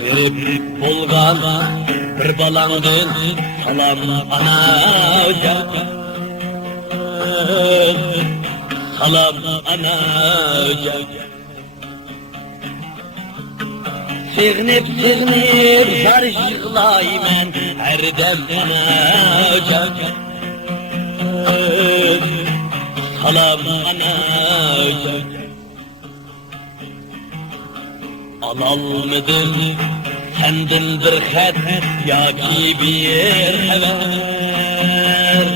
Garip bolgan bir balandın salam anacan, salam anacan. Sığınıp sığınıp zar yığlayman her dem anacan, salam anacan. Alalmıdır senden bir xat yoki bir xabar,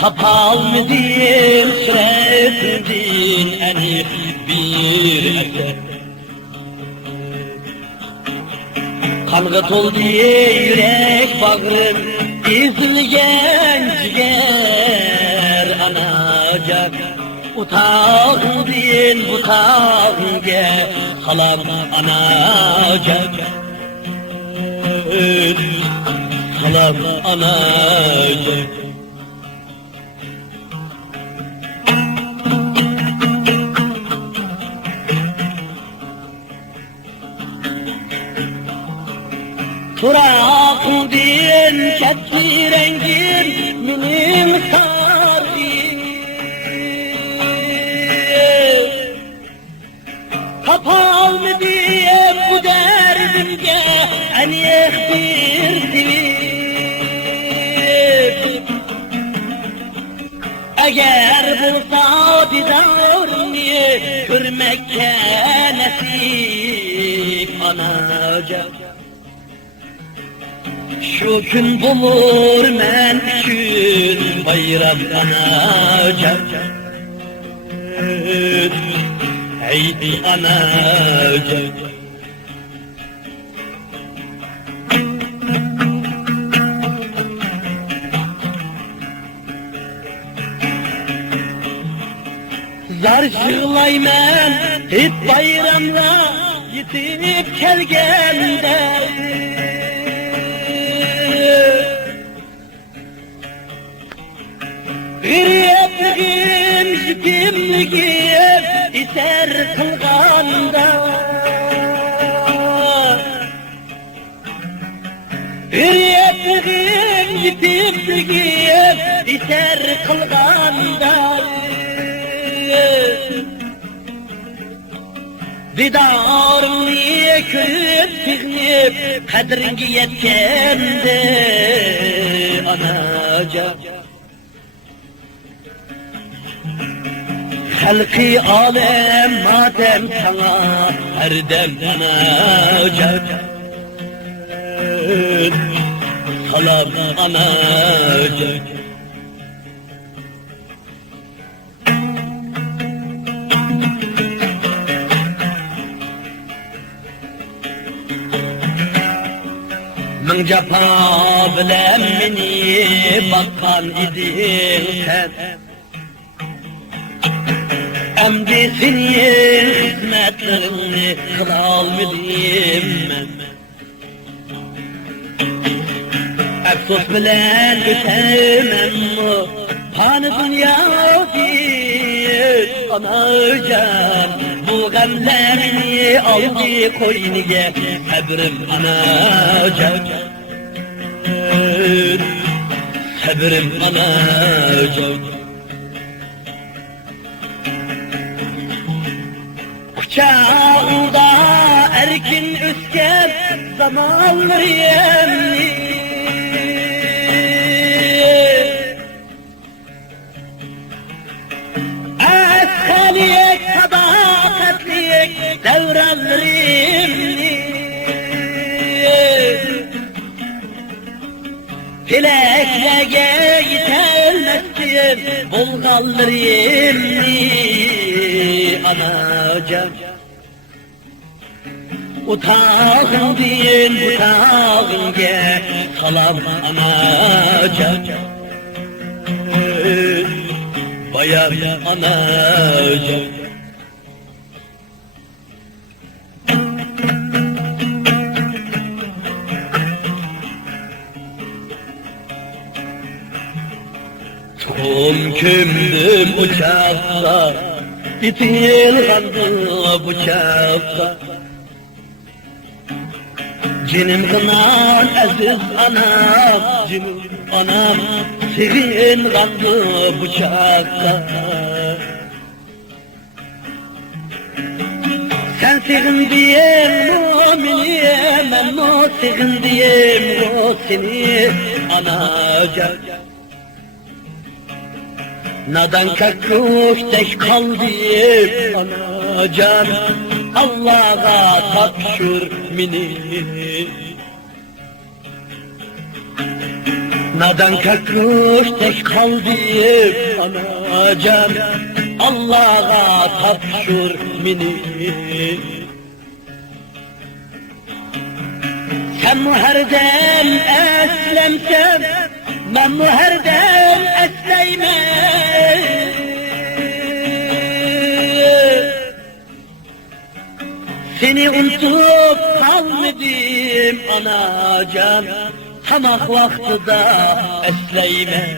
tapalmıdır suratidin aniq bir eser. Kanga toldu yürek bağrım ezilgen ciger anacan. Utağın din butağın ge salam anacan, salam anacan. Turağın din ketki rengin minim kapalım diye bu derdimge aniq bir dibim. Eğer bulsa didarını görmekke nasip anacan. Şu gün bulur men üçün bayram anacan. Haydi anacan. Zar yığlayman hep bayramda yetip kelgende. G'iriyatligim yetimligim iter qilganda, g'iriyatligim yetimligim iter qilganda. Didarımni ko'rib sig'inib qadringa yetganda anacan. Halqi alem madem sana her dem anacan, salam anacan. Min cefa bilen meni bakkan idin sen, emdi senin hizmetlerini kılalmıdım ben. Efsus bilen ötemem mi panı dünya değil anacan. Bu gamlerini aldı koyniga sabrim anacan, sabrim anacan. Kucağında erkin ösken zamanları yemli, askaliyek sadakatliyek devranlarımni. Dileklerge yetelmezdim bulgallarımni anacan. Utağın din butağın ge salam anacan, bayan anacan. Kündüm uçakta, itilgandı bıçakta. Cinim kınan aziz anam, cinim anam, sigin kandı bıçakta. Sen sigin diyem mu'miniyem, ben mu sigin diyem o seni anacan. Nadan kakuşteş kaldı anacan, Allah'a tapşır mini. Nadan kakuşteş kaldı anacan, Allah'a tapşır mini. Sen muherdem eslemsem, ben muherdem esleymem. Seni unutup kalmadım anacan, hamak vaktida esleyme.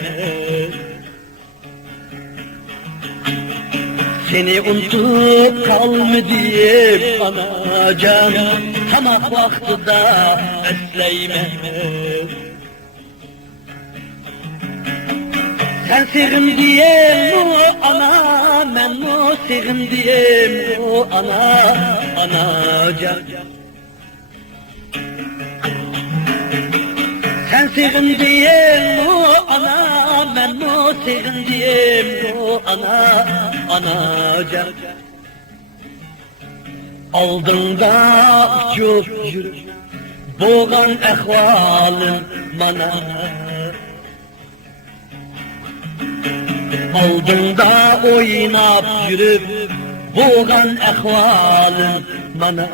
Seni unutup kalmadım anacan, hamak vaktida esleyme. Sen sigin diyem o ana, men o sigin diyem o ana, anacan. Sen sigin diyem o ana, men o sigin diyem o ana, anacan. Aldığında uçup yürü, boğan ehvalın bana. Aldığında oynap yürüp, boğan ehvalın bana.